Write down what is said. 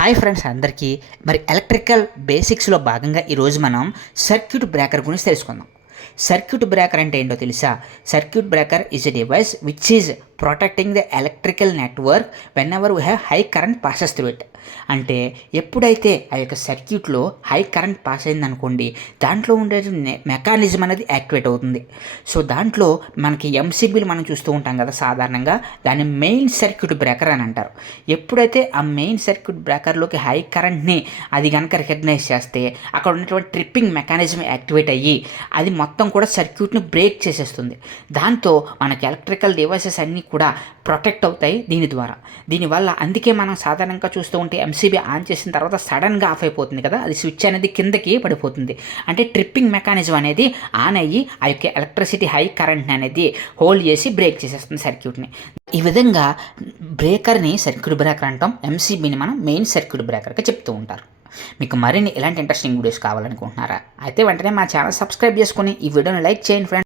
Hi friends అందరికీ. మరి electrical బేసిక్స్లో భాగంగా ఈరోజు మనం సర్క్యూట్ బ్రేకర్ గురించి తెలుసుకుందాం. సర్క్యూట్ బ్రేకర్ అంటే ఏంటో తెలుసా? Circuit breaker is a device which is protecting the electrical network when ever we have high current passes through it. అంటే ఎప్పుడైతే ఆ యొక్క సర్క్యూట్లో హై కరెంట్ పాస్ అయిందనుకోండి, దాంట్లో ఉండే మెకానిజం అనేది యాక్టివేట్ అవుతుంది. సో దాంట్లో మనకి ఎంసీబీలు మనం చూస్తూ ఉంటాం కదా సాధారణంగా, దాన్ని మెయిన్ సర్క్యూట్ బ్రేకర్ అని అంటారు. ఎప్పుడైతే ఆ మెయిన్ సర్క్యూట్ బ్రేకర్లోకి హై కరెంట్ని అది కనుక రికగ్నైజ్ చేస్తే అక్కడ ఉన్నటువంటి ట్రిప్పింగ్ మెకానిజం యాక్టివేట్ అయ్యి అది మొత్తం కూడా సర్క్యూట్ని బ్రేక్ చేసేస్తుంది. దాంతో మనకి ఎలక్ట్రికల్ డివైసెస్ అన్నీ కూడా ప్రొటెక్ట్ అవుతాయి దీని ద్వారా. దీనివల్ల అందుకే మనం సాధారణంగా చూస్తూ ఉంటే ఎంసీబీ ఆన్ చేసిన తర్వాత సడన్గా ఆఫ్ అయిపోతుంది కదా, అది స్విచ్ అనేది కిందకి పడిపోతుంది. అంటే ట్రిప్పింగ్ మెకానిజం అనేది ఆన్ అయ్యి ఆ యొక్క ఎలక్ట్రిసిటీ హై కరెంట్ అనేది హోల్డ్ చేసి బ్రేక్ చేసేస్తుంది సర్క్యూట్ని. ఈ విధంగా బ్రేకర్ని సర్క్యూట్ బ్రేకర్ అంటాం, ఎంసీబీని మనం మెయిన్ సర్క్యూట్ బ్రేకర్గా చెప్తూ ఉంటారు. మీకు మరిన్ని ఇలాంటి ఇంట్రెస్టింగ్ వీడియోస్ కావాలనుకుంటున్నారా? అయితే వెంటనే మా ఛానల్ సబ్స్క్రైబ్ చేసుకొని ఈ వీడియోని లైక్ చేయండి ఫ్రెండ్స్.